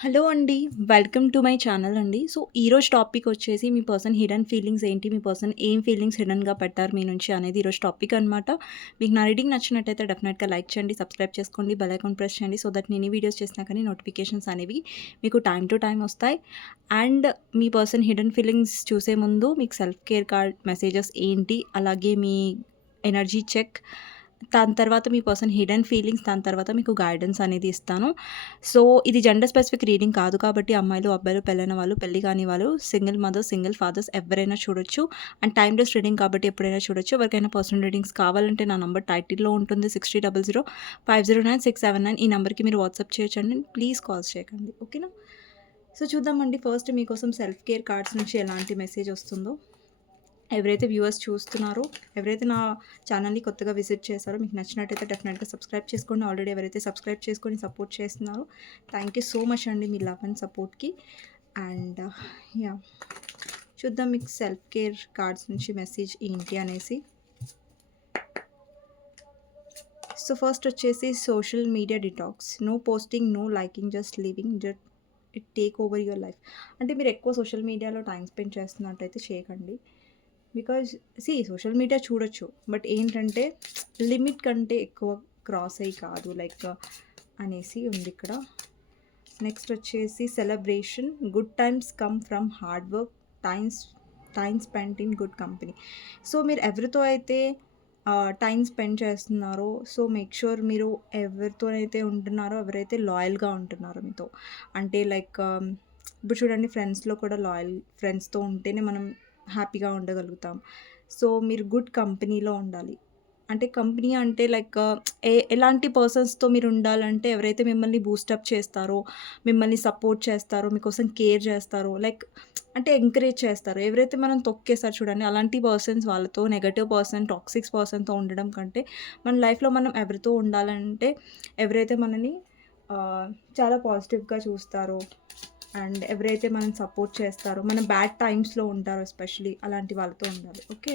Hello అండి. Welcome to my channel అండి. So, ఈరోజు టాపిక్ వచ్చేసి మీ పర్సన్ హిడెన్ ఫీలింగ్స్ ఏంటి? మీ పర్సన్ ఏం ఫీలింగ్స్ హిడెన్‌గా పెట్టారు మీ నుంచి అనేది ఈరోజు టాపిక్ అనమాట. మీకు నా రీడింగ్ నచ్చినట్టయితే డెఫినెట్‌గా లైక్ చేయండి, సబ్స్క్రైబ్ చేసుకోండి, బెల్ ఐకాన్ ప్రెస్ చేయండి. సో దట్ నేను ఎన్ని వీడియోస్ చేసినా కానీ నోటిఫికేషన్స్ అనేవి మీకు టైమ్ టు టైమ్ వస్తాయి. And me person hidden feelings చూసే ముందు మీకు సెల్ఫ్ కేర్ కార్డ్ మెసేజెస్ ఏంటి? అలాగే మీ ఎనర్జీ చెక్, దాని తర్వాత మీ పర్సన్ హిడెన్ ఫీలింగ్స్, దాని తర్వాత మీకు గైడెన్స్ అనేది ఇస్తాను. సో, ఇది జెండర్ స్పెసిఫిక్ రీడింగ్ కాదు కాబట్టి అమ్మాయిలు, అబ్బాయిలు, పెళ్ళైన వాళ్ళు, పెళ్లి కాని వాళ్ళు, సింగిల్ మదర్స్, సింగిల్ ఫాదర్స్ ఎవరైనా చూడొచ్చు. అండ్ టైమ్‌లెస్ రీడింగ్ కాబట్టి ఎప్పుడైనా చూడొచ్చు. ఎవరికైనా పర్సనల్ రీడింగ్స్ కావాలంటే నా నంబర్ టైటిల్‌లో ఉంటుంది. 6000 5009 679 ఈ నంబర్‌కి మీరు వాట్సాప్ చేయొచ్చండి. ప్లీజ్ కాల్స్ చేయకండి. ఓకేనా? సో, చూద్దామండి ఫస్ట్ మీకోసం సెల్ఫ్ కేర్ కార్డ్స్ నుంచి ఎలాంటి మెసేజ్ వస్తుందో. ఎవరైతే వ్యూవర్స్ చూస్తున్నారో, ఎవరైతే నా ఛానల్‌ని కొత్తగా విజిట్ చేశారో, మీకు నచ్చినట్టయితే డెఫినెట్‌గా సబ్స్క్రైబ్ చేసుకోండి. ఆల్రెడీ ఎవరైతే సబ్స్క్రైబ్ చేసుకొని సపోర్ట్ చేస్తున్నారో, థ్యాంక్ యూ సో మచ్ అండి మీ లవ్ అండ్ సపోర్ట్‌కి. And yeah! చూద్దాం మీకు సెల్ఫ్ కేర్ కార్డ్స్ నుంచి మెసేజ్ ఏంటి అనేసి. సో, ఫస్ట్ వచ్చేసి social media detox. No posting, no liking, just living that it take over your life. అంటే మీరు ఎక్కువ సోషల్ మీడియాలో టైమ్ స్పెండ్ చేస్తున్నట్టయితే చేయకండి. బికాజ్ సోషల్ మీడియా చూడొచ్చు. బట్ ఏంటంటే లిమిట్ కంటే ఎక్కువ క్రాస్ అయ్యి కాదు లైక్ అనేసి ఉంది ఇక్కడ. నెక్స్ట్ వచ్చేసి celebration. Good times come from hard work, time spend in good company. So, మీరు ఎవరితో అయితే టైం స్పెండ్ చేస్తున్నారో, సో మేక్ ష్యూర్ మీరు ఎవరితోనైతే ఉంటున్నారో, ఎవరైతే లాయల్‌గా ఉంటున్నారో మీతో. అంటే లైక్ ఇప్పుడు చూడండి ఫ్రెండ్స్‌లో కూడా లాయల్ ఫ్రెండ్స్‌తో ఉంటేనే మనం హ్యాపీగా ఉండగలుగుతాం. సో, మీరు గుడ్ కంపెనీలో ఉండాలి. అంటే కంపెనీ అంటే లైక్ ఎలాంటి పర్సన్స్‌తో మీరు ఉండాలంటే ఎవరైతే మిమ్మల్ని బూస్టప్ చేస్తారో, మిమ్మల్ని సపోర్ట్ చేస్తారో, మీకోసం కేర్ చేస్తారో, లైక్ అంటే ఎంకరేజ్ చేస్తారో. ఎవరైతే మనం తొక్కేసారో చూడండి అలాంటి పర్సన్స్ వాళ్ళతో నెగెటివ్ పర్సన్, టాక్సిక్ పర్సన్‌తో ఉండడం కంటే మన లైఫ్‌లో మనం ఎవరితో ఉండాలంటే ఎవరైతే మనని చాలా పాజిటివ్‌గా చూస్తారో అండ్ ఎవరైతే మనల్ని సపోర్ట్ చేస్తారో, మన బ్యాడ్ టైమ్స్‌లో ఉంటారో ఎస్పెషల్లీ అలాంటి వాళ్ళతో ఉండాలి. ఓకే.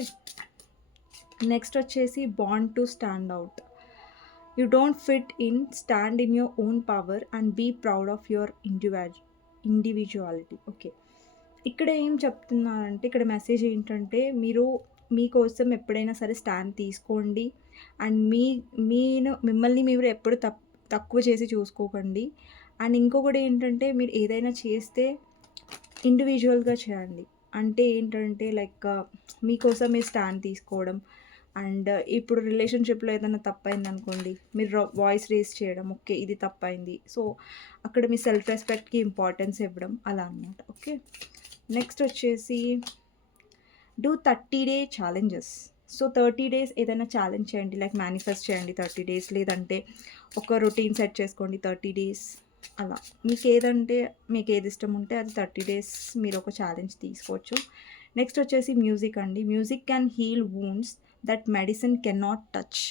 నెక్స్ట్ వచ్చేసి bound to stand out. You don't fit in, stand in your own power and be proud of your individuality. Okay. ఇక్కడ ఏం చెప్తున్నారంటే ఇక్కడ మెసేజ్ ఏంటంటే మీరు మీకోసం ఎప్పుడైనా సరే స్టాండ్ తీసుకోండి. అండ్ మిమ్మల్ని మీరు ఎప్పుడు తక్కువ చేసి చూసుకోకండి. అండ్ ఇంకొకటి ఏంటంటే మీరు ఏదైనా చేస్తే ఇండివిజువల్‌గా చేయండి. అంటే ఏంటంటే లైక్ మీకోసం మీరు స్టాండ్ తీసుకోవడం. అండ్ ఇప్పుడు రిలేషన్‌షిప్‌లో ఏదైనా తప్పయిందనుకోండి, మీరు వాయిస్ రేజ్ చేయడం. ఓకే. ఇది తప్పయింది. సో, అక్కడ మీ సెల్ఫ్ రెస్పెక్ట్‌కి ఇంపార్టెన్స్ ఇవ్వడం అలా అనమాట. ఓకే. నెక్స్ట్ వచ్చేసి do 30 day challenges. So, 30 days ఏదైనా ఛాలెంజ్ చేయండి. లైక్ మేనిఫెస్ట్ చేయండి 30 డేస్. లేదంటే ఒక రొటీన్ సెట్ చేసుకోండి 30 డేస్ అలా. మీకేది ఇష్టం ఉంటే అది 30 డేస్ మీరు ఒక ఛాలెంజ్ తీసుకోవచ్చు. నెక్స్ట్ వచ్చేసి మ్యూజిక్ అండి. Music can heal wounds that medicine can not touch.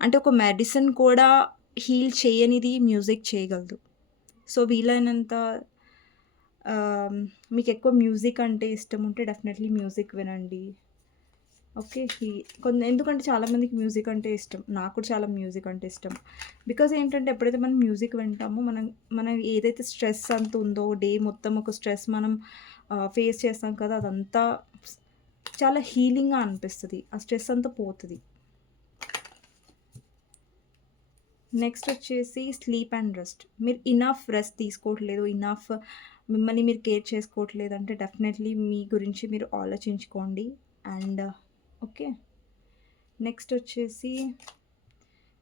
అంటే ఒక మెడిసిన్ కూడా హీల్ చేయనిది మ్యూజిక్ చేయగలదు. సో, వీలైనంత మీకు ఎక్కువ మ్యూజిక్ అంటే ఇష్టం ఉంటే డెఫినెట్లీ మ్యూజిక్ వినండి. ఓకే. ఎందుకంటే చాలామందికి మ్యూజిక్ అంటే ఇష్టం. నాకు కూడా చాలా మ్యూజిక్ అంటే ఇష్టం. బికాజ్ ఏంటంటే ఎప్పుడైతే మనం మ్యూజిక్ వింటామో మనం ఏదైతే స్ట్రెస్ అంత ఉందో డే మొత్తం ఒక స్ట్రెస్ మనం ఫేస్ చేస్తాం కదా! అదంతా చాలా హీలింగ్‌గా అనిపిస్తది. ఆ స్ట్రెస్ అంతా పోతది. నెక్స్ట్ వచ్చేసి స్లీప్ అండ్ రెస్ట్. మీరు ఇనఫ్ రెస్ట్ తీసుకోవట్లేదు, మిమ్మల్ని మీరు కేర్ చేసుకోవట్లేదంటే డెఫినెట్లీ మీ గురించి మీరు ఆలోచించుకోండి. And okay. నెక్స్ట్ వచ్చేసి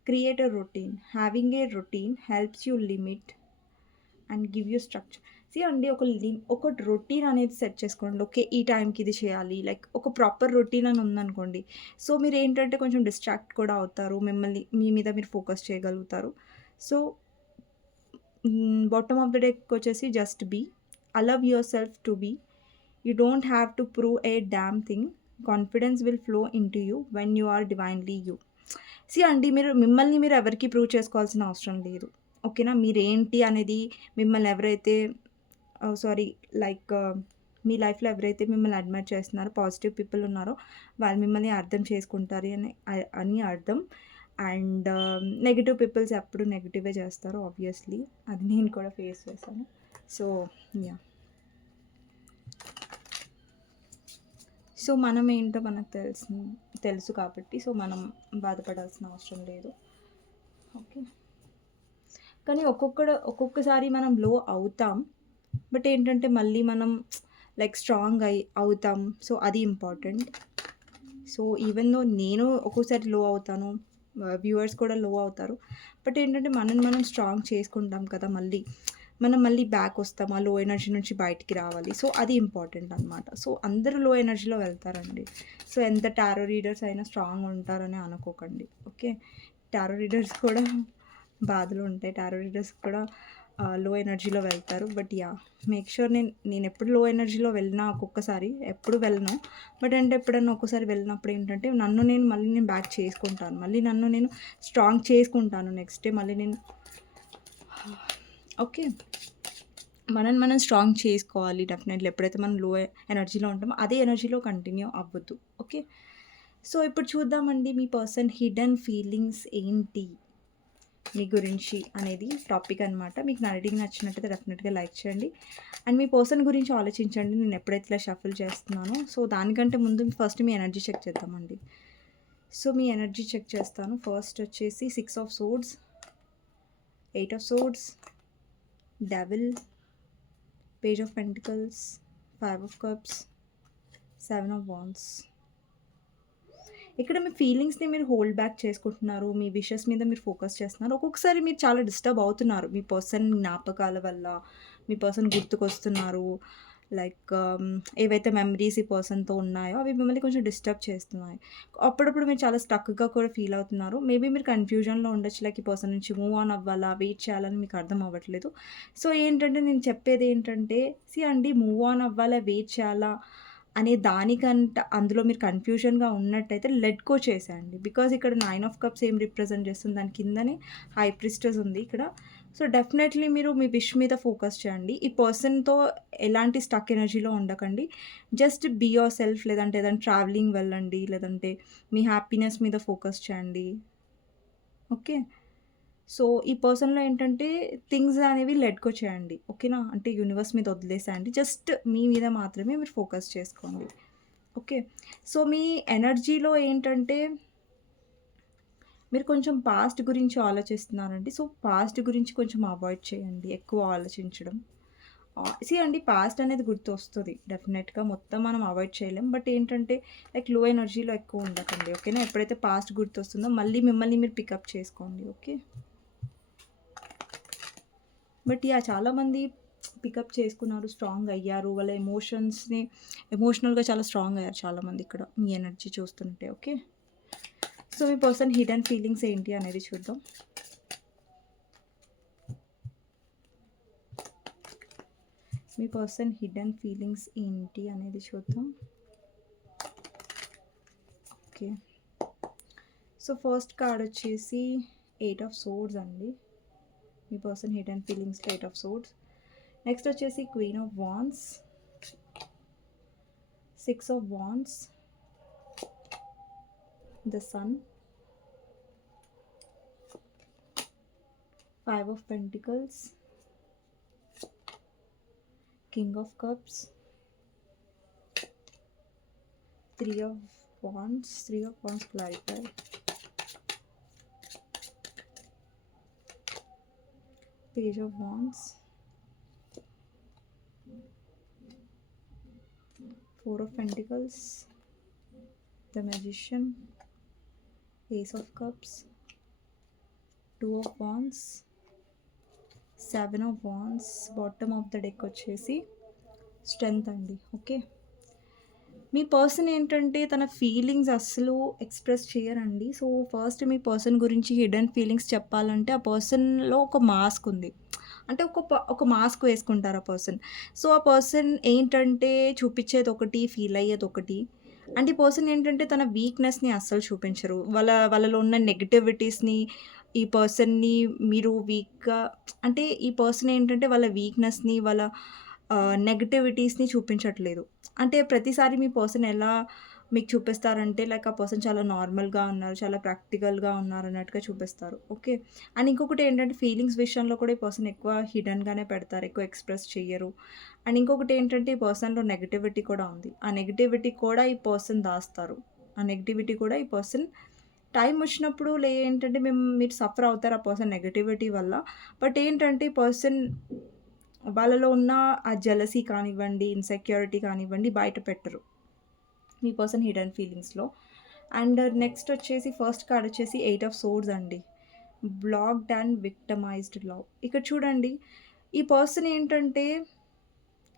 create a routine. Having a routine helps you limit and give you structure. అండి ఒక రొటీన్ అనేది సెట్ చేసుకోండి. ఓకే. ఈ టైంకి ఇది చేయాలి. లైక్ ఒక ప్రాపర్ రొటీన్ అని ఉందనుకోండి. సో, మీరేంటంటే కొంచెం డిస్ట్రాక్ట్ కూడా అవుతారు. మీ మీద మీరు ఫోకస్ చేయగలుగుతారు. సో, బాటమ్ ఆఫ్ ద డెక్‌కొచ్చేసి just be. Allow yourself to be. You don't have to prove a damn thing. Confidence will flow into you when you are divinely you. అండి మిమ్మల్ని మీరు ఎవరికీ ప్రూవ్ చేసుకోవాల్సిన అవసరం లేదు. ఓకేనా? మీరేంటి అనేది మిమ్మల్ని ఎవరైతే సారీ లైక్ మీ లైఫ్‌లో ఎవరైతే మిమ్మల్ని అడ్మైర్ చేస్తున్నారో, పాజిటివ్ పీపుల్ ఉన్నారో వాళ్ళు మిమ్మల్ని అర్థం చేసుకుంటారు అని అర్థం. అండ్ నెగెటివ్ పీపుల్స్ ఎప్పుడు నెగెటివే చేస్తారు ఆబ్వియస్లీ. అది నేను కూడా ఫేస్ చేశాను. So yeah! సో మనం ఏంటో మనకు తెలుసు కాబట్టి సో మనం బాధపడాల్సిన అవసరం లేదు. ఓకే. కానీ ఒక్కొక్కసారి మనం లో అవుతాం. బట్ ఏంటంటే మళ్ళీ మనం లైక్ స్ట్రాంగ్ అవుతాం. సో అది ఇంపార్టెంట్. సో ఈవెన్ దో నేను ఒక్కోసారి లో అవుతాను. వ్యూవర్స్ కూడా లో అవుతారు. బట్ ఏంటంటే మనల్ని మనం స్ట్రాంగ్ చేసుకుంటాం కదా మళ్ళీ. మనం మళ్ళీ బ్యాక్ వస్తాం. ఆ లో ఎనర్జీ నుంచి బయటికి రావాలి. సో అది ఇంపార్టెంట్ అనమాట. సో అందరూ లో ఎనర్జీలో వెళ్తారండి. సో ఎంత టారో రీడర్స్ అయినా స్ట్రాంగ్ ఉంటారని అనుకోకండి. ఓకే. టారో రీడర్స్ కూడా బాధలు ఉంటాయి. టారో రీడర్స్ కూడా లో ఎనర్జీలో వెళ్తారు. But yeah! మేక్ ష్యూర్ నేను ఎప్పుడు లో ఎనర్జీలో వెళ్ళినా ఒక్కొక్కసారి ఎప్పుడు వెళ్ళను. బట్ అంటే ఎప్పుడన్నా ఒక్కోసారి వెళ్ళినప్పుడు ఏంటంటే మళ్ళీ నేను బ్యాక్ చేసుకుంటాను. మళ్ళీ నన్ను నేను స్ట్రాంగ్ చేసుకుంటాను. నెక్స్ట్ డే మళ్ళీ నేను ఓకే. మనం స్ట్రాంగ్ చేసుకోవాలి డెఫినెట్‌లీ. ఎప్పుడైతే మనం లో ఎనర్జీలో ఉంటామో అదే ఎనర్జీలో కంటిన్యూ అవ్వద్దు. ఓకే. సో ఇప్పుడు చూద్దామండి మీ పర్సన్ హిడెన్ ఫీలింగ్స్ ఏంటి మీ గురించి అనేది టాపిక్ అనమాట. మీకు నా రీడింగ్ నచ్చినట్టయితే డెఫినెట్‌గా లైక్ చేయండి. అండ్ మీ పర్సన్ గురించి ఆలోచించండి. నేను ఎప్పుడైతే ఇలా షఫుల్ చేస్తున్నానో సో దానికంటే ముందు ఫస్ట్ మీ ఎనర్జీ చెక్ చేద్దామండి. సో మీ ఎనర్జీ చెక్ చేస్తాను. ఫస్ట్ వచ్చేసి 6 of swords, 8 of swords, devil, page of pentacles, 5 of cups, 7 of wands. ఇక్కడ మీ ఫీలింగ్స్‌ని మీరు హోల్డ్ బ్యాక్ చేసుకుంటున్నారు. మీ విషెస్ మీద మీరు ఫోకస్ చేస్తున్నారు. ఒక్కొక్కసారి మీరు చాలా డిస్టర్బ్ అవుతున్నారు. మీ పర్సన్ జ్ఞాపకాల వల్ల, మీ పర్సన్ గుర్తుకొస్తున్నారు. లైక్ ఏవైతే మెమరీస్ ఈ పర్సన్‌తో ఉన్నాయో అవి మిమ్మల్ని కొంచెం డిస్టర్బ్ చేస్తున్నాయి. అప్పుడప్పుడు మీరు చాలా స్టక్‌గా కూడా ఫీల్ అవుతున్నారు. మేబీ మీరు కన్‌ఫ్యూజన్‌లో ఉండొచ్చు. లైక్ ఈ పర్సన్ నుంచి మూవ్ ఆన్ అవ్వాలా? వెయిట్ చేయాలని మీకు అర్థం అవ్వట్లేదు. సో ఏంటంటే నేను చెప్పేది ఏంటంటే అండి మూవ్ ఆన్ అవ్వాలా? వెయిట్ చేయాలా? అనే అందులో మీరు కన్‌ఫ్యూజన్‌గా ఉన్నట్టయితే లెట్ గో చేసేయండి. బికాజ్ ఇక్కడ 9 ఆఫ్ కప్స్ ఏం రిప్రజెంట్ చేస్తుంది? దాని కిందనే హై ప్రీస్టెస్ ఉంది ఇక్కడ. సో, డెఫినెట్‌లీ మీరు మీ విష్ మీద ఫోకస్ చేయండి. ఈ పర్సన్‌తో ఎలాంటి స్టక్ ఎనర్జీలో ఉండకండి. జస్ట్ బీ యువర్ సెల్ఫ్ లేదంటే ఏదైనా ట్రావెలింగ్ వెళ్ళండి. లేదంటే మీ హ్యాపీనెస్ మీద ఫోకస్ చేయండి. ఓకే. సో, ఈ పర్సన్‌లో ఏంటంటే థింగ్స్ అనేవి లెట్ గో చేయండి. ఓకేనా? అంటే యూనివర్స్ మీద వదిలేసేయండి. జస్ట్ మీ మీద మాత్రమే మీరు ఫోకస్ చేసుకోండి. ఓకే. సో, మీ ఎనర్జీలో ఏంటంటే మీరు కొంచెం పాస్ట్ గురించి ఆలోచిస్తున్నారండి. సో, పాస్ట్ గురించి కొంచెం అవాయిడ్ చేయండి. ఎక్కువ ఆలోచించడం. అండి పాస్ట్ అనేది గుర్తొస్తది. డెఫినెట్‌గా మొత్తం మనం అవాయిడ్ చేయలేం. బట్ ఏంటంటే లైక్ లో ఎనర్జీలో ఎక్కువ ఉండకండి. ఓకేనా? ఎప్పుడైతే పాస్ట్ గుర్తొస్తుందో మళ్ళీ మిమ్మల్ని మీరు పికప్ చేసుకోండి. ఓకే. But yeah! చాలామంది పికప్ చేసుకున్నారు. స్ట్రాంగ్ అయ్యారు. వాళ్ళ ఎమోషనల్‌గా చాలా స్ట్రాంగ్ అయ్యారు చాలామంది ఇక్కడ. మీ ఎనర్జీ చూస్తుంటే. ఓకే. సో, మీ పర్సన్ హిడెన్ ఫీలింగ్స్ ఏంటి అనేది చూద్దాం. మీ పర్సన్ హిడెన్ ఫీలింగ్స్ ఏంటి అనేది చూద్దాం. ఓకే. సో, ఫస్ట్ కార్డ్ వచ్చేసి 8 ఆఫ్ సోర్డ్స్ అండి. మీ person hidden feelings 8 of swords. Next వచ్చేసి queen of wands, 6 of wands, the sun, 5 of pentacles, king of cups, 3 of wands, 3 of wands clarify, page of wands, 4 of pentacles, the magician, ace of cups, 2 of wands, 7 of wands. Bottom of the deck వచ్చేసి strength అండి. Okay. మీ person ఏంటంటే తన feelings అస్సలు express చేయరండి. So, first మీ person గురించి hidden feelings చెప్పాలంటే ఆ పర్సన్‌లో ఒక మాస్క్ ఉంది. అంటే ఒక మాస్క్ వేసుకుంటారు ఆ పర్సన్. సో, ఆ పర్సన్ ఏంటంటే చూపిచ్చేదొకటి, ఫీల్ అయ్యేదొకటి. అండ్ ఈ పర్సన్ ఏంటంటే తన వీక్‌నెస్‌ని అస్సలు చూపించరు. వాళ్ళలో ఉన్న నెగటివిటీస్‌ని ఈ పర్సన్‌ని మీరు వీక్‌గా అంటే ఈ పర్సన్ ఏంటంటే వాళ్ళ వీక్‌నెస్‌ని నెగటివిటీస్‌ని చూపించట్లేదు. అంటే ప్రతిసారి మీ పర్సన్ ఎలా మీకు చూపిస్తారంటే లైక్ ఆ పర్సన్ చాలా నార్మల్‌గా ఉన్నారు, చాలా ప్రాక్టికల్‌గా ఉన్నారన్నట్టుగా చూపిస్తారు. ఓకే. అండ్ ఇంకొకటేంటంటే ఫీలింగ్స్ విషయంలో కూడా ఈ పర్సన్ ఎక్కువ హిడెన్‌గానే పెడతారు. ఎక్కువ ఎక్స్‌ప్రెస్ చెయ్యరు. అండ్ ఇంకొకటేంటంటే ఈ పర్సన్‌లో నెగటివిటీ కూడా ఉంది. ఆ నెగటివిటీ కూడా ఈ పర్సన్ దాస్తారు. ఆ నెగటివిటీ కూడా ఈ పర్సన్ టైం వచ్చినప్పుడు ఏంటంటే మీరు సఫర్ అవుతారు ఆ పర్సన్ నెగటివిటీ వల్ల. బట్ ఏంటంటే ఈ పర్సన్ వాళ్ళలో ఉన్న ఆ జెలసీ కానివ్వండి, ఇన్‌సెక్యూరిటీ కానివ్వండి బయట పెట్టరు. మీ పర్సన్ హిడెన్ ఫీలింగ్స్‌లో. అండ్ నెక్స్ట్ వచ్చేసి ఫస్ట్ కార్డ్ వచ్చేసి 8 ఆఫ్ సోర్డ్స్ అండి. Blocked and victimised love. ఇక్కడ చూడండి ఈ పర్సన్ ఏంటంటే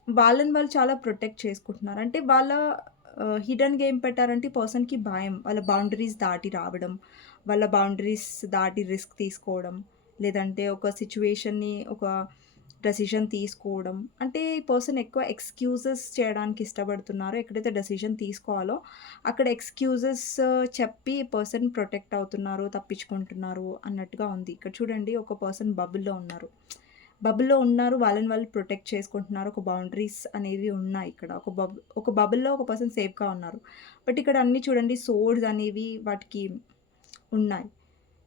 వాళ్ళని వాళ్ళు చాలా ప్రొటెక్ట్ చేసుకుంటున్నారు. అంటే వాళ్ళ హిడెన్‌గా ఏం పెట్టారంటే ఈ పర్సన్‌కి భయం. వాళ్ళ బౌండరీస్ దాటి రావడం, వాళ్ళ బౌండరీస్ దాటి రిస్క్ తీసుకోవడం, లేదంటే ఒక సిట్యుయేషన్‌ని ఒక డెసిషన్ తీసుకోవడం. అంటే ఈ పర్సన్ ఎక్కువ ఎక్స్‌క్యూజెస్ చేయడానికి ఇష్టపడుతున్నారు. ఎక్కడైతే డెసిషన్ తీసుకోవాలో అక్కడ ఎక్స్‌క్యూజెస్ చెప్పి ఈ పర్సన్ ప్రొటెక్ట్ అవుతున్నారు, తప్పించుకుంటున్నారు అన్నట్టుగా ఉంది. ఇక్కడ చూడండి ఒక పర్సన్ బబుల్‌లో ఉన్నారు. బబుల్‌లో ఉన్నారు. వాళ్ళని వాళ్ళు ప్రొటెక్ట్ చేసుకుంటున్నారు. ఒక బౌండరీస్ అనేవి ఉన్నాయి ఇక్కడ. ఒక బబుల్‌లో ఒక పర్సన్ సేఫ్‌గా ఉన్నారు. బట్ ఇక్కడ అన్నీ చూడండి సోర్డ్స్ అనేవి వాటికి ఉన్నాయి.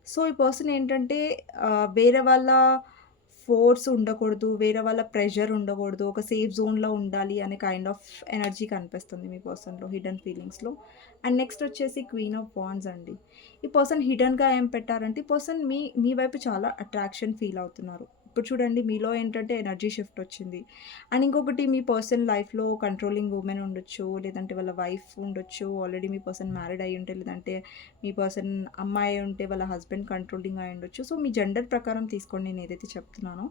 సో, ఈ పర్సన్ ఏంటంటే వేరే వాళ్ళ ఫోర్స్ ఉండకూడదు. వేరే వాళ్ళ ప్రెషర్ ఉండకూడదు. ఒక సేఫ్ జోన్‌లో ఉండాలి అనే కైండ్ ఆఫ్ ఎనర్జీ కనిపిస్తుంది మీ పర్సన్‌లో హిడెన్ ఫీలింగ్స్‌లో. అండ్ నెక్స్ట్ వచ్చేసి క్వీన్ ఆఫ్ వాండ్స్ అండి. ఈ పర్సన్ హిడెన్‌గా ఏం పెట్టారంటే ఈ పర్సన్ మీ మీ వైపు చాలా అట్రాక్షన్ ఫీల్ అవుతున్నారు. ఇప్పుడు చూడండి మీలో ఏంటంటే ఎనర్జీ షిఫ్ట్ వచ్చింది. అండ్ ఇంకొకటి మీ పర్సన్ లైఫ్‌లో కంట్రోలింగ్ వుమెన్ ఉండొచ్చు. లేదంటే వాళ్ళ వైఫ్ ఉండొచ్చు. ఆల్రెడీ మీ పర్సన్ మ్యారీడ్ అయ్యుంటే లేదంటే మీ పర్సన్ అమ్మాయి ఉంటే వాళ్ళ హస్బెండ్ కంట్రోలింగ్ అయ్యుండొచ్చు. సో, మీ జెండర్ ప్రకారం తీసుకోండి నేనేదైతే చెప్తున్నానో.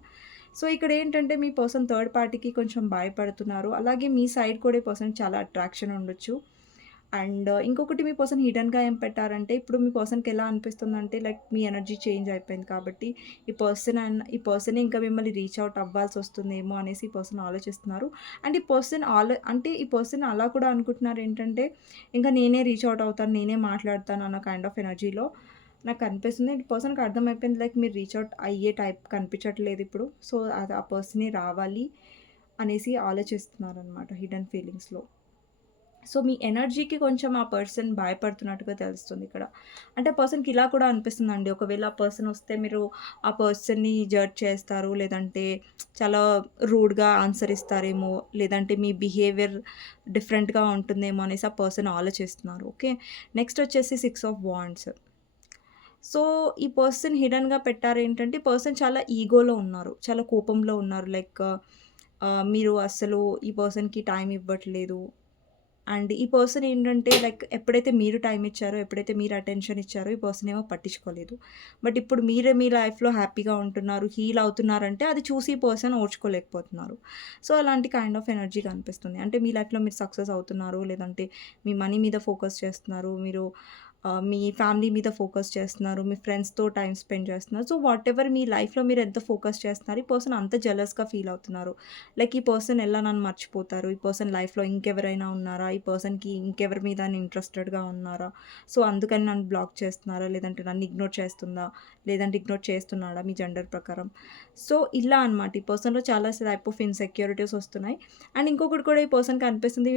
సో, ఇక్కడేంటంటే మీ పర్సన్ థర్డ్ పార్టీకి కొంచెం భయపడుతున్నారు. అలాగే మీ సైడ్ కూడా ఈ పర్సన్‌కి చాలా అట్రాక్షన్ ఉండొచ్చు. అండ్ ఇంకొకటి మీ పర్సన్ హిడెన్‌గా ఏం పెట్టారంటే, ఇప్పుడు మీ పర్సన్‌కి ఎలా అనిపిస్తుందంటే లైక్ మీ ఎనర్జీ చేంజ్ అయిపోయింది కాబట్టి, ఈ పర్సనే ఇంకా మిమ్మల్ని రీచ్ ఔట్ అవ్వాల్సొస్తుందేమో అనేసి ఈ పర్సన్ ఆలోచిస్తున్నారు. అండ్ ఈ పర్సన్ అలా కూడా అనుకుంటున్నారేంటంటే, ఇంకా నేనే రీచ్ ఔట్ అవుతాను, నేనే మాట్లాడతాను అన్న కైండ్ ఆఫ్ ఎనర్జీలో నాకనిపిస్తుంది. ఈ పర్సన్‌కి అర్థమైపోయింది లైక్ మీరు రీచ్ ఔట్ అయ్యే టైప్ కనిపించట్లేదిప్పుడు. సో, అది ఆ పర్సనే రావాలి అనేసి ఆలోచిస్తున్నారనమాట హిడెన్ ఫీలింగ్స్‌లో. సో, మీ ఎనర్జీకి కొంచెం ఆ పర్సన్ భయపడుతున్నట్టుగా తెలుస్తుందిక్కడ. అంటే ఆ పర్సన్‌కి ఇలా కూడా అనిపిస్తుందండి. ఒకవేళ ఆ పర్సన్ వస్తే మీరు ఆ పర్సన్‌ని జడ్జ్ చేస్తారు. లేదంటే చాలా రూడ్‌గా ఆన్సర్ ఇస్తారేమో, లేదంటే మీ బిహేవియర్ డిఫరెంట్‌గా ఉంటుందేమో అనేసి ఆ పర్సన్ ఆలోచిస్తున్నారు. ఓకే. నెక్స్ట్ వచ్చేసి 6 ఆఫ్ వాండ్స్. సో, ఈ పర్సన్ హిడెన్‌గా పెట్టారేంటంటే, ఈ పర్సన్ చాలా ఈగోలో ఉన్నారు. చాలా కోపంలో ఉన్నారు. లైక్ మీరు అస్సలు ఈ పర్సన్‌కి టైమ్ ఇవ్వట్లేదు. అండ్ ఈ పర్సన్ ఏంటంటే లైక్ ఎప్పుడైతే మీరు టైమ్ ఇచ్చారో, ఎప్పుడైతే మీరు అటెన్షన్ ఇచ్చారో ఈ పర్సన్ ఏమో పట్టించుకోలేదు. బట్ ఇప్పుడు మీరే మీ లైఫ్‌లో హ్యాపీగా ఉంటున్నారు, హీల్ అవుతున్నారంటే అది చూసి ఈ పర్సన్ ఓర్చుకోలేకపోతున్నారు. సో, అలాంటి కైండ్ ఆఫ్ ఎనర్జీ కనిపిస్తుంది. అంటే మీ లైఫ్‌లో మీరు సక్సెస్ అవుతున్నారు, లేదంటే మీ మనీ మీద ఫోకస్ చేస్తున్నారు, మీరు మీ ఫ్యామిలీ మీద ఫోకస్ చేస్తున్నారు, మీ ఫ్రెండ్స్‌తో టైమ్ స్పెండ్ చేస్తున్నారు. సో, వాటెవర్ మీ లైఫ్‌లో మీరు ఎంత ఫోకస్ చేస్తున్నారు, ఈ పర్సన్ అంత జెలస్‌గా ఫీల్ అవుతున్నారు. లైక్ ఈ పర్సన్ ఎలా నన్ను మర్చిపోతారు? ఈ పర్సన్ లైఫ్‌లో ఇంకెవరైనా ఉన్నారా? ఈ పర్సన్‌కి ఇంకెవరి మీద ఇంట్రెస్టెడ్‌గా ఉన్నారా? సో, అందుకని నన్ను బ్లాక్ చేస్తున్నారా? లేదంటే నన్ను ఇగ్నోర్ చేస్తుందా? లేదంటే ఇగ్నోర్ చేస్తున్నాడా మీ జెండర్ ప్రకారం? సో, ఇలా అనమాట. ఈ పర్సన్‌లో చాలా టైప్ ఆఫ్ ఇన్‌సెక్యూరిటీస్ వస్తున్నాయి. అండ్ ఇంకొకటి కూడా ఈ పర్సన్‌కి అనిపిస్తుంది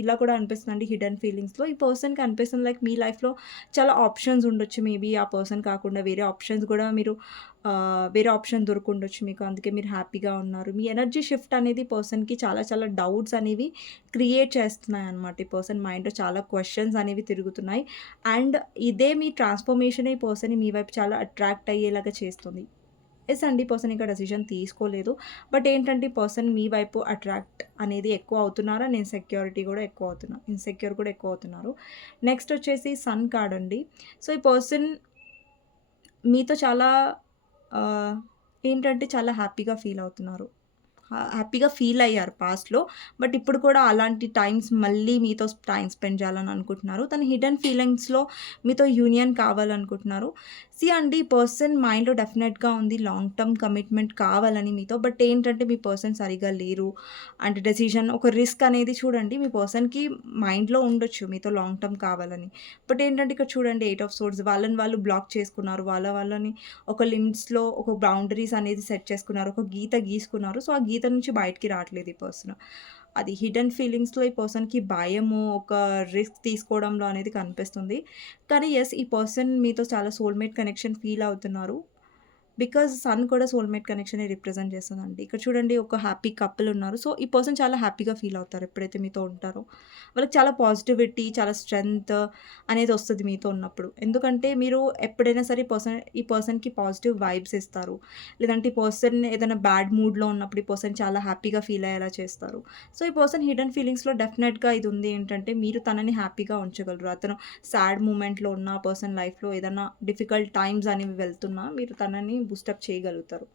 ఇలా కూడా అనిపిస్తుందండి హిడెన్ ఫీలింగ్స్‌లో. ఈ పర్సన్‌కి అనిపిస్తుంది లైక్ మీ లైఫ్‌లో చాలా ఆప్షన్స్ ఉండొచ్చు. మేబీ ఆ పర్సన్ కాకుండా వేరే ఆప్షన్స్ గూడా మీరు వేరే ఆప్షన్ దొరికుండొచ్చు మీకు. అందుకే మీరు హ్యాపీగా ఉన్నారు. మీ ఎనర్జీ షిఫ్ట్ అనేది పర్సన్‌కి చాలా చాలా డౌట్స్ అనేవి క్రియేట్ చేస్తున్నాయన్నమాట. ఈ పర్సన్ మైండ్‌లో చాలా క్వెషన్స్ అనేవి తిరుగుతున్నాయి. అండ్ ఇదే మీ ట్రాన్స్‌ఫర్మేషనే ఈ పర్సన్‌ని మీ వైపు చాలా అట్రాక్ట్ అయ్యేలాగా చేస్తుంది. యెస్ అండి. ఈ పర్సన్ ఇంకా డెసిషన్ తీసుకోలేదు. బట్ ఏంటంటే ఈ పర్సన్ మీ వైపు అట్రాక్ట్ అనేది ఎక్కువ అవుతున్నారు. అండ్ ఇన్‌సెక్యూర్ కూడా ఎక్కువ అవుతున్నారు. నెక్స్ట్ వచ్చేసి సన్ కార్డ్ అండి. సో, ఈ పర్సన్ మీతో చాలా ఆహ్, ఏంటంటే చాలా హ్యాపీగా ఫీల్ అవుతున్నారు. హ్యాపీగా ఫీల్ అయ్యారు పాస్ట్‌లో. బట్ ఇప్పుడు కూడా అలాంటి టైమ్స్ మళ్ళీ మీతో టైమ్ స్పెండ్ చేయాలని అనుకుంటున్నారు. తన హిడెన్ ఫీలింగ్స్‌లో మీతో యూనియన్ కావాలనుకుంటున్నారు. అండి ఈ పర్సన్ మైండ్‌లో డెఫినెట్‌గా ఉంది లాంగ్ టర్మ్ కమిట్మెంట్ కావాలని మీతో. బట్ ఏంటంటే మీ పర్సన్ సరిగ్గా లేరు. అంటే డెసిషన్ ఒక రిస్క్ అనేది చూడండి మీ పర్సన్‌కి మైండ్‌లో ఉండొచ్చు మీతో లాంగ్ టర్మ్ కావాలని. బట్ ఏంటంటే ఇక్కడ చూడండి 8 ఆఫ్ సోర్డ్స్ వాళ్ళని వాళ్ళు బ్లాక్ చేసుకున్నారు. వాళ్ళని ఒక లిమిట్స్‌లో ఒక బౌండరీస్ అనేది సెట్ చేసుకున్నారు. ఒక గీత గీసుకున్నారు. సో, ఆ గీత నుంచి బయటికి రావట్లేదు ఈ పర్సన్. అది హిడెన్ ఫీలింగ్స్‌లో ఈ పర్సన్‌కి భయము, ఒక రిస్క్ తీసుకోవడంలో అనేది కనిపిస్తుంది. కానీ యెస్, ఈ పర్సన్ మీతో చాలా సోల్‌మేట్ కనెక్షన్ ఫీల్ అవుతున్నారు. బికాజ్ సన్ కూడా సోల్‌మేట్ కనెక్షన్‌ని రిప్రజెంట్ చేస్తదండి. ఇక్కడ చూడండి, ఒక హ్యాపీ కపుల్ ఉన్నారు. సో, ఈ పర్సన్ చాలా హ్యాపీగా ఫీల్ అవుతారు ఎప్పుడైతే మీతో ఉంటారో. వాళ్ళకి చాలా పాజిటివిటీ, చాలా స్ట్రెంగ్త్ అనేది వస్తది మీతో ఉన్నప్పుడు. ఎందుకంటే మీరు ఎప్పుడైనా సరే ఈ పర్సన్‌కి పాజిటివ్ వైబ్స్ ఇస్తారు. లేదంటే ఈ పర్సన్ ఏదైనా బ్యాడ్ మూడ్‌లో ఉన్నప్పుడు ఈ పర్సన్ చాలా హ్యాపీగా ఫీల్ అయ్యేలా చేస్తారు. సో, ఈ పర్సన్ హిడెన్ ఫీలింగ్స్‌లో డెఫినెట్‌గా ఇది ఉంది ఏంటంటే, మీరు తనని హ్యాపీగా ఉంచగలరు. అతను సాడ్ మూమెంట్‌లో ఉన్న ఆ పర్సన్ లైఫ్‌లో ఏదన్నా డిఫికల్ట్ టైమ్స్ అనేవి వెళ్తున్నా మీరు తనని బూస్టప్ చేయగలుగుతారు.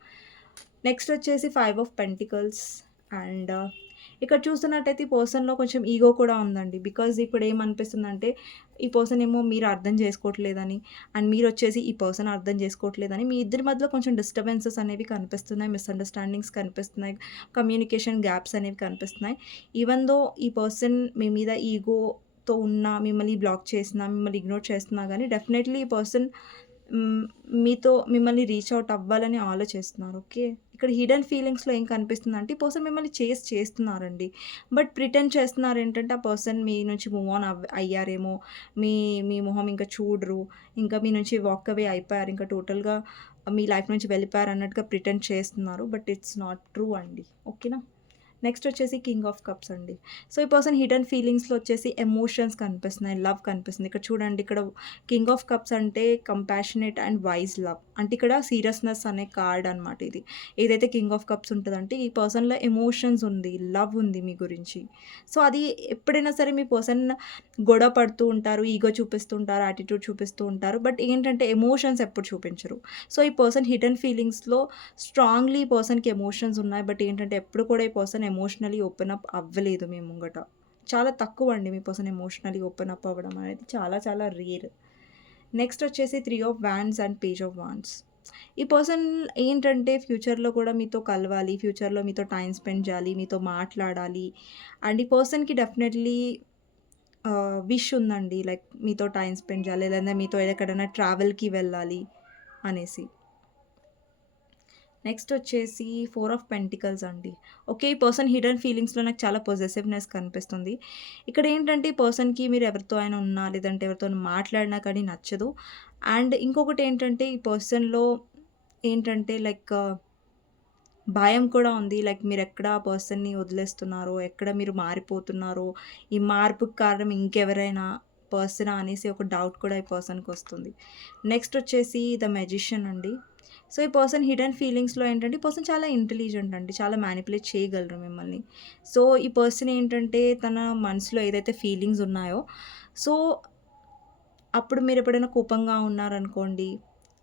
నెక్స్ట్ వచ్చేసి 5 ఆఫ్ పెంటికల్స్ అండ్ ఇక్కడ చూస్తున్నట్టయితే ఈ పర్సన్‌లో కొంచెం ఈగో కూడా ఉందండి. బికాజ్ ఇప్పుడు ఏమనిపిస్తుందంటే, ఈ పర్సన్ ఏమో మీరు అర్థం చేసుకోవట్లేదని, అండ్ మీరొచ్చేసి ఈ పర్సన్ అర్థం చేసుకోవట్లేదని, మీ ఇద్దరి మధ్యలో కొంచెం డిస్టర్బెన్సెస్ అనేవి కనిపిస్తున్నాయి. మిస్‌అండర్‌స్టాండింగ్స్ కనిపిస్తున్నాయి. కమ్యూనికేషన్ గ్యాప్స్ అనేవి కనిపిస్తున్నాయి. ఈవెన్ దో ఈ పర్సన్ మీ మీద ఈగోతో ఉన్నా, మిమ్మల్ని బ్లాక్ చేసినా, మిమ్మల్ని ఇగ్నోర్ చేస్తున్నా గానీ డెఫినైట్‌లీ ఈ పర్సన్ హ్మ్. మీతో మిమ్మల్ని రీచ్ ఔట్ అవ్వాలని ఆలోచిస్తున్నారు. ఓకే. ఇక్కడ హిడెన్ ఫీలింగ్స్‌లో ఏం కనిపిస్తుందంటే, ఈ పర్సన్ మిమ్మల్ని చేస్తున్నారండి. బట్ ప్రిటెండ్ చేస్తున్నారేంటంటే, ఆ పర్సన్ మీ నుంచి మూవ్ ఆన్ అయ్యారేమో, మీ మీ మొహం ఇంకా చూడరు, ఇంకా మీ నుంచి వాక్ అవే అయిపోయారు, ఇంకా టోటల్‌గా మీ లైఫ్ నుంచి వెళ్ళిపోయారన్నట్టుగా ప్రిటెండ్ చేస్తున్నారు. బట్ ఇట్స్ నాట్ ట్రూ అండి. ఓకేనా? నెక్స్ట్ వచ్చేసి కింగ్ ఆఫ్ కప్స్ అండి. సో, ఈ పర్సన్ హిడెన్ ఫీలింగ్స్‌లో వచ్చేసి ఎమోషన్స్ కనిపిస్తున్నాయి. లవ్ కనిపిస్తుంది. ఇక్కడ చూడండి, ఇక్కడ కింగ్ ఆఫ్ కప్స్ అంటే కంపాషనేట్ అండ్ వైస్ లవ్. అంటే ఇక్కడ సీరియస్‌నెస్ అనే కార్డ్ అనమాట ఇది. ఏదైతే కింగ్ ఆఫ్ కప్స్ ఉంటదంటే, ఈ పర్సన్‌లో ఎమోషన్స్ ఉంది. లవ్ ఉంది మీ గురించి. సో, అది ఎప్పుడైనా సరే మీ పర్సన్ గొడవ పడుతూ ఉంటారు. ఈగో చూపిస్తూ ఉంటారు. యాటిట్యూడ్ చూపిస్తూ ఉంటారు. బట్ ఏంటంటే ఎమోషన్స్ ఎప్పుడు చూపించరు. సో, ఈ పర్సన్ హిడెన్ ఫీలింగ్స్‌లో స్ట్రాంగ్‌లీ ఈ పర్సన్‌కి ఎమోషన్స్ ఉన్నాయి. బట్ ఏంటంటే ఎప్పుడు కూడా ఈ పర్సన్ ఎమోషనల్లీ ఓపెన్ అప్ అవ్వలేదు మీ ముంగట. చాలా తక్కువండి మీ పర్సన్ ఎమోషనల్లీ ఓపెన్ అప్ అవ్వడం అనేది చాలా చాలా రేర్. నెక్స్ట్ వచ్చేసి 3 of wands and page of wands. ఈ పర్సన్ ఏంటంటే ఫ్యూచర్‌లో కూడా మీతో కలవాలి. ఫ్యూచర్‌లో మీతో టైమ్ స్పెండ్ చేయాలి. మీతో మాట్లాడాలి. అండ్ ఈ పర్సన్‌కి డెఫినెట్‌లీ విష్ ఉందండి. లైక్ మీతో టైమ్ స్పెండ్ చేయాలి. లేదా మీతో ఎక్కడైనా ట్రావెల్‌కి వెళ్ళాలి అనేసి. నెక్స్ట్ వచ్చేసి 4 ఆఫ్ పెంటికల్స్ అండి. ఓకే. ఈ పర్సన్ హిడెన్ ఫీలింగ్స్‌లో నాకు చాలా పొసెసివ్‌నెస్ కనిపిస్తుంది. ఇక్కడ ఏంటంటే ఈ పర్సన్‌కి మీరు ఎవరితో అయినా ఉన్నా, లేదంటే ఎవరితోని మాట్లాడినా కానీ నచ్చదు. అండ్ ఇంకొకటి ఏంటంటే ఈ పర్సన్‌లో ఏంటంటే లైక్ భయం కూడా ఉంది. లైక్ మీరెక్కడ ఆ పర్సన్‌ని వదిలేస్తున్నారో, ఎక్కడ మీరు మారిపోతున్నారో, ఈ మార్పుకి కారణం ఇంకెవరైనా పర్సనా అనేసి ఒక డౌట్ కూడా ఈ పర్సన్‌కొస్తుంది. నెక్స్ట్ వచ్చేసి ద మెజిషియన్ అండి. సో, ఈ పర్సన్ హిడెన్ ఫీలింగ్స్‌లో ఏంటంటే, ఈ పర్సన్ చాలా ఇంటెలిజెంట్ అండి. చాలా మ్యానిపులేట్ చేయగలరు మిమ్మల్ని. సో, ఈ పర్సన్ ఏంటంటే, తన మనసులో ఏదైతే ఫీలింగ్స్ ఉన్నాయో, సో, అప్పుడు మీరెప్పుడైనా కోపంగా ఉన్నారనుకోండి,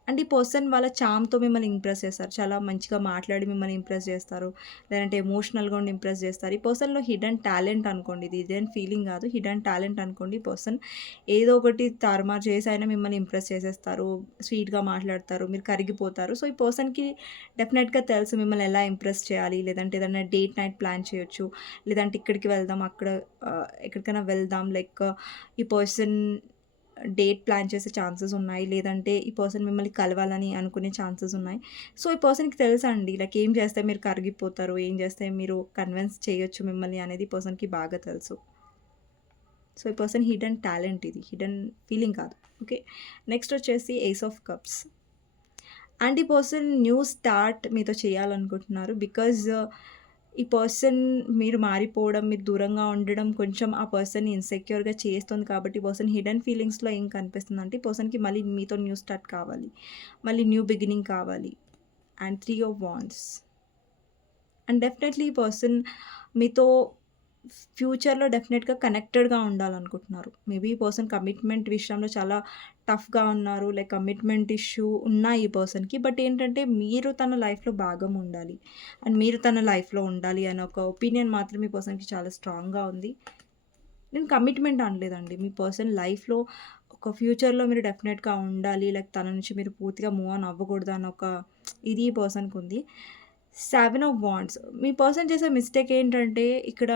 అంటే ఈ పర్సన్ వాళ్ళ చార్మ్‌తో మిమ్మల్ని ఇంప్రెస్ చేస్తారు. చాలా మంచిగా మాట్లాడి మిమ్మల్ని ఇంప్రెస్ చేస్తారు. లేదంటే ఎమోషనల్‌గా ఉండి ఇంప్రెస్ చేస్తారు. ఈ పర్సన్‌లో హిడెన్ టాలెంట్ అనుకోండి. ఇది హిడెన్ ఫీలింగ్ కాదు. హిడెన్ టాలెంట్ అనుకోండి. ఈ పర్సన్ ఏదో ఒకటి తారుమారు చేసి అయినా మిమ్మల్ని ఇంప్రెస్ చేసేస్తారు. స్వీట్‌గా మాట్లాడతారు. మీరు కరిగిపోతారు. సో, ఈ పర్సన్‌కి డెఫినెట్‌గా తెలుసు మిమ్మల్ని ఎలా ఇంప్రెస్ చేయాలి. లేదంటే ఏదైనా డేట్ నైట్ ప్లాన్ చేయొచ్చు. లేదంటే ఇక్కడికి వెళ్దాం, అక్కడ ఎక్కడికైనా వెళ్దాం. లైక్ ఈ పర్సన్ డేట్ ప్లాన్ చేసే ఛాన్సెస్ ఉన్నాయి. లేదంటే ఈ పర్సన్ మిమ్మల్ని కలవాలని అనుకునే ఛాన్సెస్ ఉన్నాయి. సో, ఈ పర్సన్‌కి తెలుసండి. లైక్ ఏం చేస్తే మీరు కరిగిపోతారు, ఏం చేస్తే మీరు కన్విన్స్ చేయొచ్చు మిమ్మల్ని అనేది ఈ పర్సన్‌కి బాగా తెలుసు. సో, ఈ పర్సన్ హిడెన్ టాలెంట్ ఇది. హిడెన్ ఫీలింగ్ కాదు. ఓకే. నెక్స్ట్ వచ్చేసి ఏస్ ఆఫ్ కప్స్. అండ్ ఈ పర్సన్ న్యూ స్టార్ట్ మీతో చేయాలనుకుంటున్నారు. బికాజ్ ఈ పర్సన్ మీరు మారిపోవడం, మీరు దూరంగా ఉండడం కొంచెం ఆ పర్సన్‌ని ఇన్‌సెక్యూర్‌గా చేస్తుంది కాబట్టి, ఈ పర్సన్ హిడెన్ ఫీలింగ్స్‌లో ఏం కనిపిస్తుందంటే, ఈ పర్సన్‌కి మళ్ళీ మీతో న్యూ స్టార్ట్ కావాలి. మళ్ళీ న్యూ బిగినింగ్ కావాలి. And 3 of wands. And definitely ఈ పర్సన్ మీతో ఫ్యూచర్‌లో డెఫినెట్‌గా కనెక్టెడ్‌గా ఉండాలనుకుంటున్నారు. మేబీ ఈ పర్సన్ కమిట్మెంట్ విషయంలో చాలా టఫ్‌గా ఉన్నారు. లైక్ కమిట్మెంట్ ఇష్యూ ఉన్నాయి ఈ పర్సన్‌కి. బట్ ఏంటంటే మీరు తన లైఫ్‌లో భాగం ఉండాలి. అండ్ మీరు తన లైఫ్‌లో ఉండాలి అనే ఒక ఒపీనియన్ మాత్రం ఈ పర్సన్‌కి చాలా స్ట్రాంగ్‌గా ఉంది. నేను కమిట్మెంట్ అనలేదండి. మీ పర్సన్ లైఫ్‌లో ఒక ఫ్యూచర్‌లో మీరు డెఫినెట్‌గా ఉండాలి. లైక్ తన నుంచి మీరు పూర్తిగా మూవ్ ఆన్ అవ్వకూడదు అన్న ఒక ఇది ఈ పర్సన్‌కుంది. 7 ఆఫ్ వాండ్స్. మీ పర్సన్ చేసే మిస్టేక్ ఏంటంటే, ఇక్కడ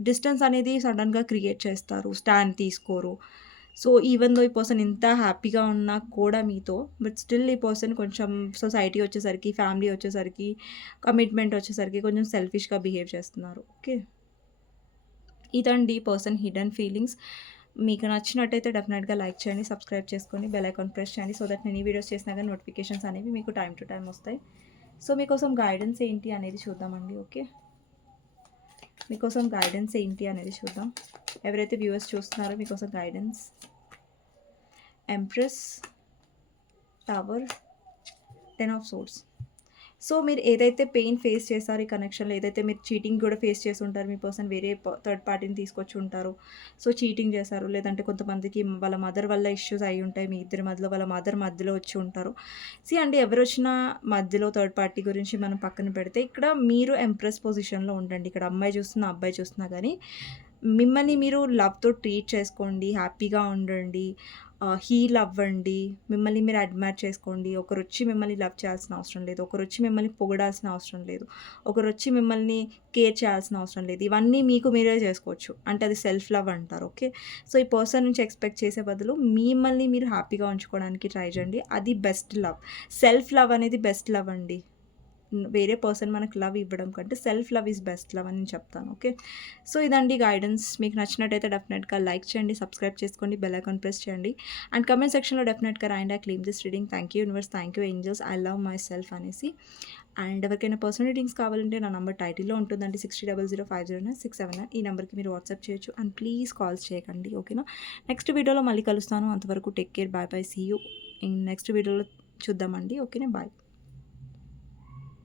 డిస్టెన్స్ అనేది సడెన్‌గా క్రియేట్ చేస్తారు. స్టాండ్ తీసుకోరు. సో, ఈవెన్ దో ఈ పర్సన్ ఇంత హ్యాపీగా ఉన్నా కూడా మీతో, బట్ స్టిల్ ఈ పర్సన్ కొంచెం సొసైటీ వచ్చేసరికి, ఫ్యామిలీ వచ్చేసరికి, కమిట్మెంట్ వచ్చేసరికి కొంచెం సెల్ఫిష్‌గా బిహేవ్ చేస్తున్నారు. ఓకే. ఇదండి పర్సన్ హిడెన్ ఫీలింగ్స్. మీకు నచ్చినట్టయితే డెఫినెట్‌గా లైక్ చేయండి, సబ్స్క్రైబ్ చేసుకోండి, బెల్ ఐకాన్ ప్రెస్ చేయండి. సో దట్ నేను ఈ వీడియోస్ చేసినా గాని నోటిఫికేషన్స్ అనేవి మీకు టైమ్ టు టైమ్ వస్తాయి. సో మీకోసం గైడెన్స్ ఏంటి అనేది చూద్దామండి. ఓకే. మీకోసం గైడెన్స్ ఏంటి అనేది చూద్దాం. ఎవరైతే వ్యూవర్స్ చూస్తున్నారో మీకోసం guidance. Empress, tower, 10 of swords. So మీరు ఏదైతే పెయిన్ ఫేస్ చేశారో ఈ కనెక్షన్‌లో, ఏదైతే మీరు చీటింగ్ కూడా ఫేస్ చేసి ఉంటారు. మీ పర్సన్ వేరే థర్డ్ పార్టీని తీసుకొచ్చి ఉంటారు. సో చీటింగ్ చేశారు. లేదంటే కొంతమందికి వాళ్ళ మదర్ వల్ల ఇష్యూస్ అయ్యి ఉంటాయి. మీ ఇద్దరి మధ్యలో వాళ్ళ మదర్ మధ్యలో వచ్చి ఉంటారు. అండి ఎవరొచ్చినా మధ్యలో థర్డ్ పార్టీ గురించి మనం పక్కన పెడితే, ఇక్కడ మీరు ఎంప్రెస్ పొజిషన్‌లో ఉండండి. ఇక్కడ అమ్మాయి చూస్తున్నా, అబ్బాయి చూస్తున్నా గానీ మిమ్మల్ని మీరు లవ్‌తో ట్రీట్ చేసుకోండి. హ్యాపీగా ఉండండి. హీల్ అవ్వండి. మిమ్మల్ని మీరు అడ్మైర్ చేసుకోండి. ఒకరొచ్చి మిమ్మల్ని లవ్ చేయాల్సిన అవసరం లేదు. ఒకరొచ్చి మిమ్మల్ని పొగడాల్సిన అవసరం లేదు. ఒకరొచ్చి మిమ్మల్ని కేర్ చేయాల్సిన అవసరం లేదు. ఇవన్నీ మీకు మీరే చేసుకోవచ్చు. అంటే అది సెల్ఫ్ లవ్ అంటారు. ఓకే. సో ఈ పర్సన్ నుంచి ఎక్స్‌పెక్ట్ చేసే బదులు మిమ్మల్ని మీరు హ్యాపీగా ఉంచుకోవడానికి ట్రై చేయండి. అది బెస్ట్ లవ్. సెల్ఫ్ లవ్ అనేది బెస్ట్ లవ్ అండి. వేరే పర్సన్ మనకు లవ్ ఇవ్వడం కంటే self love is best love అని నేను చెప్తాను. ఓకే. సో ఇదండి గైడెన్స్. మీకు నచ్చినట్టయితే డెఫినెట్‌గా లైక్ చేయండి, సబ్స్క్రైబ్ చేసుకోండి, బెల్ ఐకాన్ ప్రెస్ చేయండి. అండ్ కామెంట్ సెక్షన్‌లో డెఫినెట్‌గా రాయండి I claim this reading. Thank you universe, thank you angels, I love myself అనేసి. అండ్ ఎవరికైనా పర్సనల్ రీడింగ్స్ కావాలంటే నా నంబర్ టైటిల్‌లో ఉంటుందండి. 6000509679. ఈ నెంబర్కి మీరు వాట్సాప్ చేయొచ్చు. అండ్ ప్లీజ్ కాల్స్ చేయకండి. ఓకేనా. నెక్స్ట్ వీడియోలో మళ్ళీ కలుస్తాను. అంతవరకు take care. Bye bye. See you in next వీడియోలో చూద్దామండి. ఓకేనా. బాయ్.